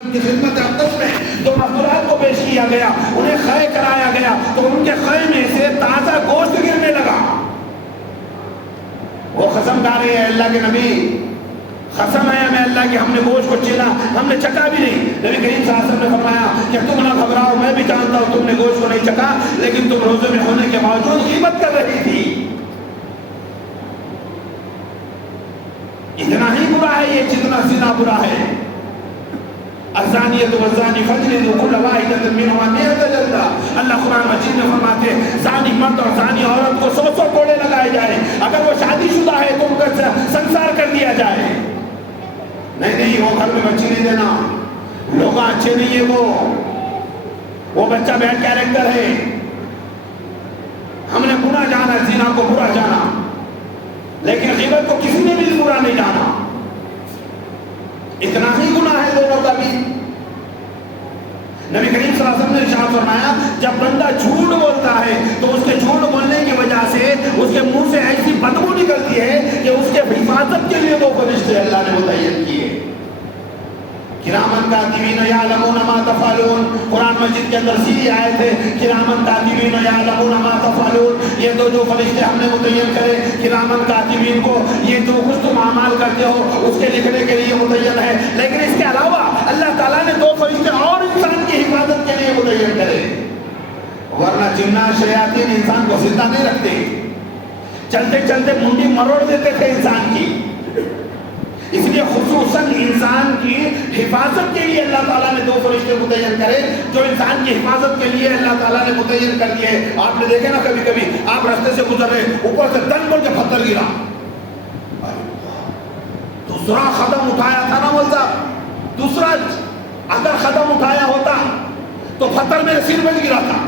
کی خدمت اقدس میں جو مزدورات کو پیش کیا گیا، انہیں خے کرایا گیا تو ان کے خے میں سے تازہ گوشت گرنے لگا۔ وہ قسم کھا رہے ہیں اللہ کے نبی، قسم ہے ہمیں اللہ کی، ہم نے گوشت کو چھیلا، ہم نے چکا بھی نہیں۔ نبی کریم صلی اللہ علیہ وسلم نے فرمایا کہ تم نہ گھبراؤ، میں بھی جانتا ہوں تم نے گوشت کو نہیں چکا، لیکن تم روزے میں ہونے کے باوجود غیبت کر رہی تھی۔ اتنا ہی برا ہے یہ جتنا زنا برا ہے۔ الزانیۃ والزانی فاجلدوا كل واحدة منهما 100 جلدہ۔ اللہ قرآن مجید میں فرماتے ہیں زانی مرد اور زانی عورت کو 100 کوڑے لگائے جائیں، اگر وہ شادی شدہ ہے تو ان کا سنسار کر دیا جائے۔ نہیں وہ گھر میں بچی نہیں دینا، لوگ اچھے نہیں ہیں، وہ بچہ بیڈ کیریکٹر ہے۔ ہم نے برا جانا، زنا کو برا جانا، لیکن غیبت کو کسی نے بھی برا نہیں جانا۔ اتنا ہی گناہ ہے دونوں کا بھی۔ نبی کریم صلی اللہ علیہ وسلم نے ارشاد فرمایا جب بندہ جھوٹ بولتا ہے تو اس کے جھوٹ بولنے کی وجہ سے اس کے منہ سے ایسی بدبو نکلتی ہے کہ اس کے حفاظت کے لیے 2 فرشتے اللہ نے متعین کیے۔ کرامن کاتبین یعلمون ما تفعلون، قرآن مجید کے اندر سیدھی آیت ہے کرامن کاتبین یعلمون ما تفعلون، یہ جو فرشتے ہم نے متعین کرے کرامن کاتبین کو، یہ جو کچھ تم اعمال کرتے ہو اس کے لکھنے کے لیے متعین ہے، لیکن اس کے علاوہ اللہ تعالیٰ نے 2 فرشتے اور انسان کی حفاظت کے لیے متعین کرے، ورنہ جنات شیاطین انسان کو زندہ نہیں رکھتے، چلتے چلتے منڈی مروڑ دیتے تھے انسان کی۔ اس لیے خصوصاً انسان کی حفاظت کے لیے اللہ تعالیٰ نے 2 فرشتے متعین کرے، جو انسان کی حفاظت کے لیے اللہ تعالیٰ نے متعین کر دیے۔ آپ نے دیکھے نا کبھی کبھی آپ راستے سے گزر رہے، اوپر سے دن بول کے پتھر گرا، دوسرا قدم اٹھایا تھا نا مول صاحب، دوسرا اگر قدم اٹھایا ہوتا تو پتھر میرے سر میں گرا تھا۔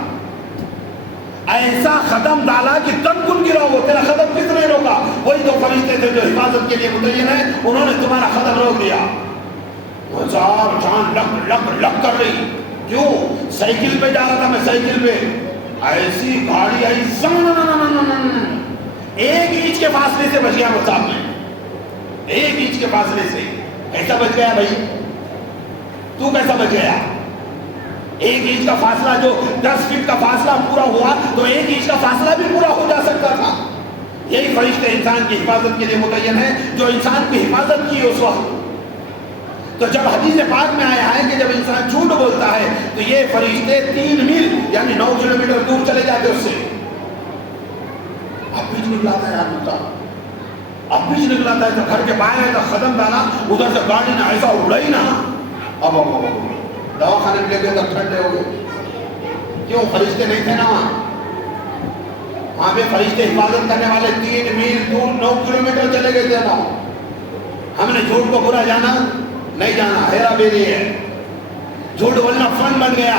ایسا قدم ڈالا کہ تن کن گرا ہو، تیرا قدم کس نے روکا؟ وہی 2 فرشتے تھے جو حفاظت کے لیے متعین ہے، انہوں نے تمہارا قدم روک دیا۔ جان لگ کر رہی، کیوں؟ سائیکل پہ جا رہا تھا میں، سائیکل پہ ایسی گاڑی آئی، ایک انچ کے فاصلے سے بچ گیا وہ صاحب میں، 1 انچ کے فاصلے سے ایسا بچ گیا۔ بھائی تو کیسا بچ گیا؟ 1 انچ کا فاصلہ، جو 10 فٹ کا فاصلہ پورا ہوا تو 1 انچ کا فاصلہ بھی پورا ہو جا سکتا تھا۔ یہی فرشتے انسان کی حفاظت کے لیے متعین ہے، جو انسان کی حفاظت کی اس وقت۔ تو جب حدیث پاک میں آیا ہے کہ جب انسان جھوٹ بولتا ہے تو یہ فرشتے 3 میل یعنی 9 کلومیٹر دور چلے جاتے اس سے۔ اب بیچ نکلاتا ہے یار مطلب، اب بیچ نکلاتا ہے تو گھر کے باہر ہے تو قدم ڈالا، ادھر سے گاڑی نہ ایسا اڑائی نا، اب دواخانے میں لے گئے تب ٹھنڈے ہو گئے۔ کیوں؟ فرشتے نہیں تھے نا وہاں پہ فرشتے حفاظت کرنے والے 3 میل دور 9 کلومیٹر چلے گئے تھے نا۔ ہم نے جھوٹ کو برا جانا نہیں جانا، ہیرا بیری ہے، جھوٹ بولنا فن بن گیا۔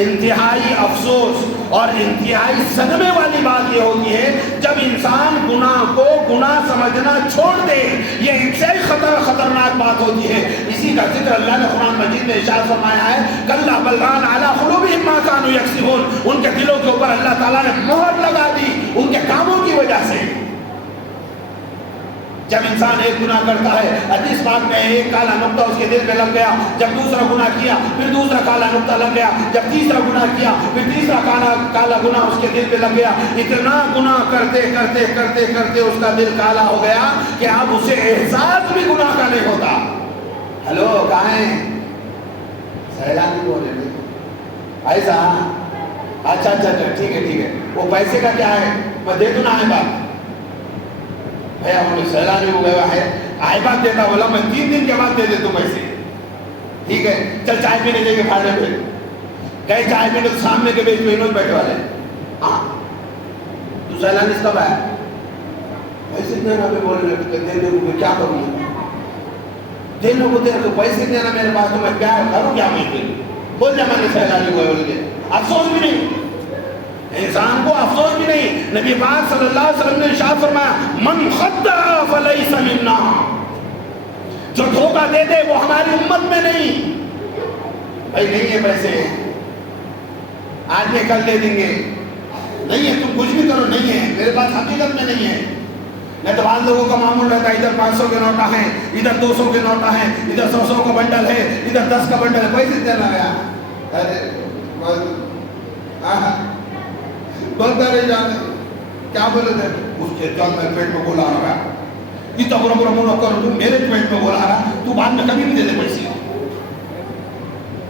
انتہائی افسوس اور انتہائی صدمے والی بات یہ ہوتی ہے جب انسان گناہ کو گناہ سمجھنا چھوڑ دے، یہ انتہائی خطرناک بات ہوتی ہے۔ اسی کا ذکر اللہ نے قرآن مجید میں ارشاد فرمایا ہے کلا بل ران علی قلوبہم ما کانوا یکسبون، ان کے دلوں کے اوپر اللہ تعالیٰ نے مہر لگا دی ان کے کاموں کی وجہ سے۔ جب انسان ایک گناہ کرتا ہے، حدیث پاک میں ایک کالا نقطہ اس کے دل پہ لگ گیا، جب دوسرا گناہ کیا پھر دوسرا کالا نقطہ لگ گیا، جب تیسرا گناہ کیا پھر تیسرا کالا گناہ اس کے دل پہ لگ گیا، اتنا گناہ کرتے کرتے کرتے کرتے اس کا دل کالا ہو گیا کہ اب اسے احساس بھی گناہ کا نہیں ہوتا۔ ہلو کہاں ہیں؟ سیلانی بول رہے ایسا؟ اچھا ٹھیک ہے، وہ پیسے کا کیا ہے؟ میں دے دوں نا بات بھیا، ہم نے سیلانی ہو گیا ہے، آئے بات دیتا بولا میں 3 دن کے بعد دے دیتا ہوں پیسے، ٹھیک ہے چل چائے پینے جائے گے بھاڑے پہ گئے، چائے پینے تو سامنے کے بیچ میں انہوں بیٹھے والے، ہاں تو سیلانی کب آیا؟ پیسے دینا پہ بول رہے دینے کو کیا کروں گا، دینے کو دینا تو پیسے دینا میرے پاس، تو میں کیا کروں کیا میں بول جا میں نے سیلانی کو بول کے افسوس بھی نہیں، انسان کو افسوس بھی نہیں۔ نبی پاک صلی اللہ علیہ وسلم نے ارشاد فرمایا من خدع فلیس منا، جو دھوکہ دے دے وہ ہماری امت میں نہیں۔ بھائی نہیں ہے پیسے، آج میں کل دے دیں گے، نہیں ہے تم کچھ بھی کرو، نہیں ہے میرے پاس حقیقت میں نہیں ہے، نہیں تو بعض لوگوں کا معمول رہتا ہے ادھر 500 کے نوٹا ہیں، ادھر 200 کے نوٹا ہیں، ادھر 100 کا بنڈل ہے، ادھر 10 کا بنڈل ہے، پیسے دینا گیا بولتا نہیں جانے کیا بولے تھے اس کے چل میں پیٹ میں بولا رہا ہے اتنا برا برا برا کر تو میرے پیٹ میں بولا رہا تو بعد میں کبھی بھی دے دے پیسے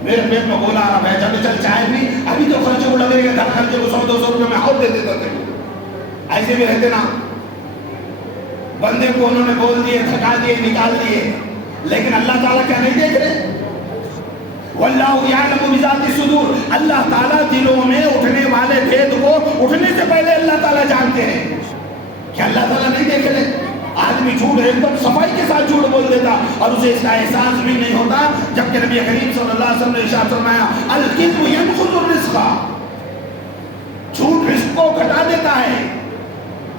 میرے پیٹ میں بولا رہا ہے چل چل چائے بھی ابھی تو خرچے کو لگے گا گھر خرچے کو 100-200 روپے میں اور دے دیتا تھے ایسے بھی رہتے نا بندے کو انہوں نے بول دیے تھکا دیے نکال دیے لیکن اللہ تعالیٰ کیا نہیں دیکھ رہے واللہ یعلم بذات الصدور اللہ تعالیٰ دلوں میں اٹھنے والے بھید کو اٹھنے سے پہلے اللہ تعالیٰ جانتے ہیں کہ اللہ تعالیٰ نہیں دیکھ رہے آدمی جھوٹ ایک دم صفائی کے ساتھ جھوٹ بول دیتا اور اسے اس کا احساس بھی نہیں ہوتا جبکہ نبی کریم صلی اللہ علیہ وسلم نے ارشاد فرمایا الکذب ینقض الرزق جھوٹ رزق کو گھٹا دیتا ہے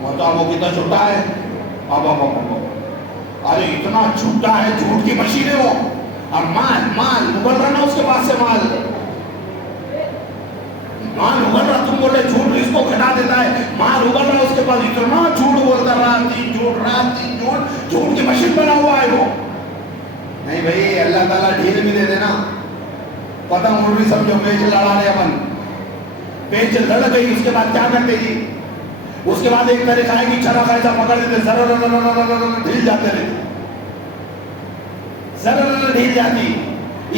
مطلب وہ کتنا جھوٹا ہے ارے اتنا جھوٹا ہے جھوٹ کی مشین ہے وہ اور مال ابل رہا نا اس کے پاس سے مال ابل رہا تم بولے جھوٹ اس کو گھٹا دیتا ہے مال ابل رہا اس کے پاس اتنا جھوٹ بولتا رات دن جھوٹ کی مشین بنا ہوا ہے وہ نہیں بھائی اللہ تعالیٰ ڈھیل بھی دے دینا پتنگ اڑ بھی سمجھو پیچ لڑا رہے اپن پیچ لڑ گئی اس کے بعد کیا کرتے جی اس کے بعد ایک طریقہ ہے کہ چرخ ایسا پکڑ دیتے ذرا ڈھیل جاتے رہتے ذرا ڈھیل جاتی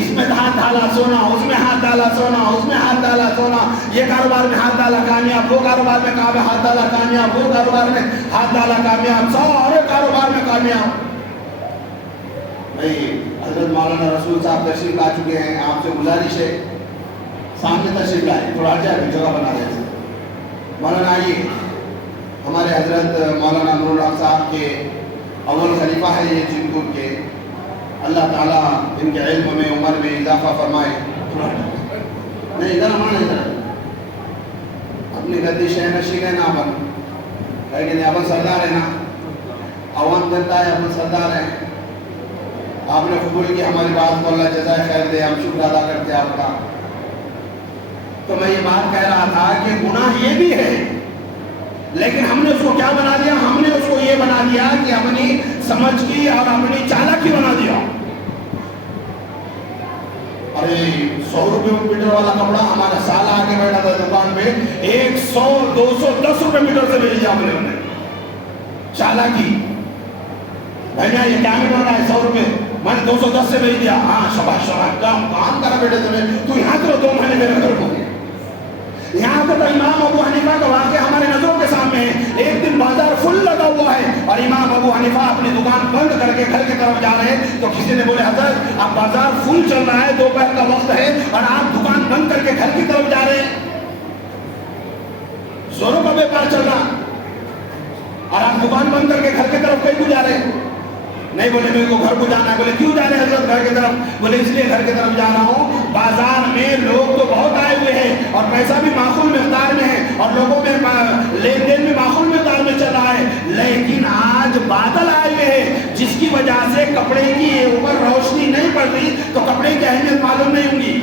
اس میں ہاتھ ڈالا سونا اس میں ہاتھ ڈالا سونا اس میں ہاتھ ڈالا سونا یہ کاروبار میں ہاتھ ڈالا کامیاب وہ کاروبار میں ہاتھ ڈالا کامیاب وہ کاروبار میں ہاتھ ڈالا کامیاب سارے کاروبار میں کامیاب بھائی حضرت مولانا رسول صاحب تشریف لا چکے ہیں آپ سے گزارش ہے سامنے تشریف لائے تھوڑا جائے جگہ بنا دیتے مولانا آئیے ہمارے حضرت مولانا نور الحق صاحب کے اول خلیفہ ہے یہ چنتور کے اللہ تعالیٰ ان کے علم میں عمر میں اضافہ فرمائے نہیں ادھر ہمارا ادھر اپنی گدی شہر نشین ہے نا اپن لیکن اپن سردار ہے نا عوام جنتا ہے اپن سردار ہے آپ نے قبول کی ہماری بات کو اللہ جزائے خیر دے ہم شکر ادا کرتے آپ کا تو میں یہ بات کہہ رہا تھا کہ گناہ یہ بھی ہے لیکن ہم نے اس کو کیا بنا دیا ہم نے اس کو یہ بنا دیا کہ اپنی سمجھ کی اور اپنی چالاکی بنا دیا ارے 100 روپے میٹر والا کپڑا ہمارا سال آگے بیٹھا تھا دکان پہ 100 200 10 روپے میٹر سے بھیج دیا ہم نے چالاکی بھیا یہ کیا میٹر رہا ہے 100 روپے میں نے 210 سے بھیج دیا ہاں شباش شباش کام کرا بیٹے تمہیں تو یہاں تو 2 مہینے میرے گھر کو یہاں پر امام ابو حنیفہ کا واقعہ ہمارے نظروں کے سامنے ہے ایک دن بازار فل لگا ہوا ہے اور امام ابو حنیفہ اپنی دکان بند کر کے گھر کی طرف جا رہے ہیں تو کسی نے بولے حضرت اب بازار فل چل رہا ہے دوپہر کا وقت ہے اور آپ دکان بند کر کے گھر کی طرف جا رہے ہیں زوروں کا بیپار چل رہا اور آپ دکان بند کر کے گھر کی طرف کہیں کو جا رہے ہیں نہیں بولے میرے کو گھر کو جانا ہے بولے کیوں جا رہے ہیں حضرت گھر کی طرف بولے اس لیے گھر کی طرف جا رہا ہوں بازار میں لوگ تو بہت آئے ہوئے ہیں اور پیسہ بھی معقول مقدار میں ہے اور لوگوں میں لین دین بھی معقول مقدار میں چل رہا ہے لیکن آج بادل آئے ہوئے ہیں جس کی وجہ سے کپڑے کی اوپر روشنی نہیں پڑ رہی تو کپڑے کی اہمیت معلوم نہیں ہوں گی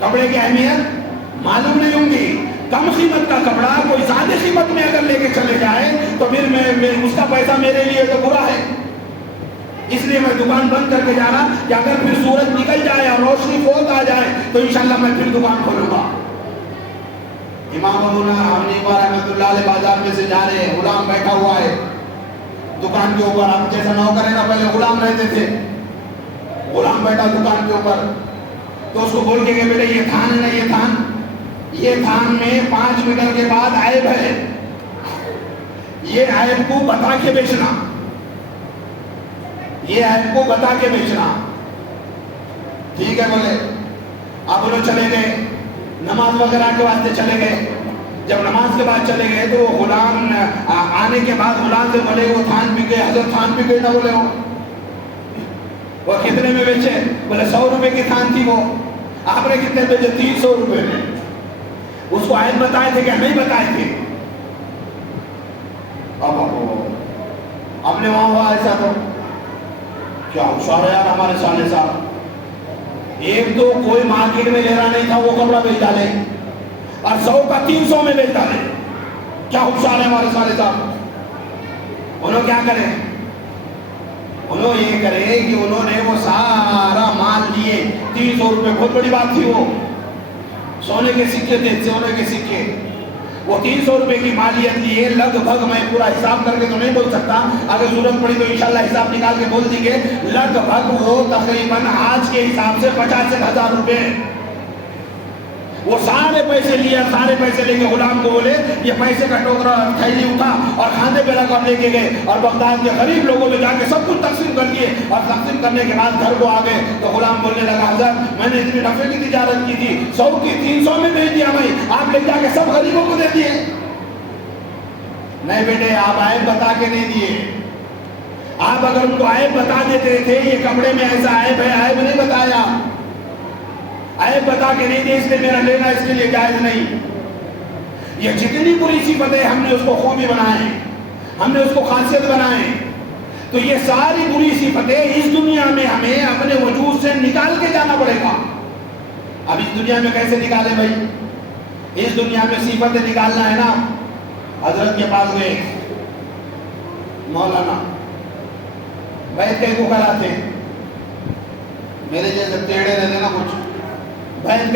کپڑے کی اہمیت معلوم نہیں ہوں گی کم قیمت کا کپڑا کوئی زیادہ قیمت میں اگر لے کے چلے جائے تو پھر میں اس کا پیسہ میرے لیے تو برا ہے اس لیے میں دکان بند کر کے جا رہا کہ اگر پھر سورج نکل جائے اور روشنی فوت آ جائے تو انشاءاللہ میں پھر دکان کھولوں گا امام ابو حنیفہ رحمۃ اللہ علیہ بازار میں سے جا رہے ہیں غلام بیٹھا ہوا ہے دکان کے اوپر آپ جیسا نوکر ہے نا پہلے غلام رہتے تھے غلام بیٹھا دکان کے اوپر تو اس کو بول کے کہ بیٹے یہ تھان ہے نا یہ تھان میں 5 میٹر کے بعد عیب ہے یہ عیب کو بتا کے بیچنا یہ عیب کو بتا کے بیچنا ٹھیک ہے بولے آپ لوگ چلے گئے نماز وغیرہ کے واسطے چلے گئے جب نماز کے بعد چلے گئے تو غلام آنے کے بعد غلام سے بولے وہ تھان بھی گئے حضرت تھان بھی گئے نہ بولے وہ کتنے میں بیچے بولے 100 روپے کی تھان تھی وہ آپ نے کتنے بیچے 300 روپے میں اس کو آیت بتائے تھے کہ نہیں بتائے تھے اب نے وہاں ہوا ایسا تو کیا ہوشیار ہے یار ہمارے سالے صاحب ایک تو کوئی مارکیٹ میں لے رہا نہیں تھا وہ کپڑا بیچ ڈالے اور 100 کا 300 میں بیچ ڈالے کیا ہوشیار ہے ہمارے سالے صاحب انہوں کیا کرے؟ انہوں یہ کرے کہ انہوں نے وہ سارا مال لیے، 300 روپے، بہت بڑی بات تھی، وہ سونے کے سکے تھے، سونے کے سکے، وہ 300 روپے کی مالیت لیے، لگ بھگ میں پورا حساب کر کے تو نہیں بول سکتا، اگر ضرورت پڑی تو انشاءاللہ حساب نکال کے بول دیں گے، لگ بھگ وہ تقریباً آج کے حساب سے 85,000 روپے، وہ سارے پیسے لیے، سارے پیسے لے کے غلام کو بولے یہ پیسے کا ٹوکرا تھیلی اٹھا اور کھاندے پہ لگا لے کے گئے، اور بغداد کے غریب لوگوں میں جا کے سب کچھ تقسیم کر دیے، اور تقسیم کرنے کے بعد گھر کو آ گئے تو غلام بولنے لگا حضرت میں نے اتنے نفع کی تجارت کی تھی، 100 کی 300 میں بھیج دیا میں، آپ لے جا کے سب غریبوں کو دے دیے۔ نہیں بیٹے، آپ عیب بتا کے نہیں دیے، آپ اگر ان کو عیب بتا دیتے تھے یہ کپڑے میں ایسا عیب ہے، عیب نہیں بتایا، عیب بتا کے نہیں دے اس لیے میرا لینا اس کے لیے جائز نہیں۔ یہ جتنی بری صفتیں ہم نے اس کو خوبی بنائے، ہم نے اس کو خاصیت بنائے، تو یہ ساری بری صفتیں اس دنیا میں ہمیں اپنے وجود سے نکال کے جانا پڑے گا۔ اب اس دنیا میں کیسے نکالے بھائی؟ اس دنیا میں صفتیں نکالنا ہے نا، حضرت کے پاس گئے مولانا، بیٹھ کے کو کراتے، میرے جیسے ٹیڑے رہتے نا کچھ، بیٹھ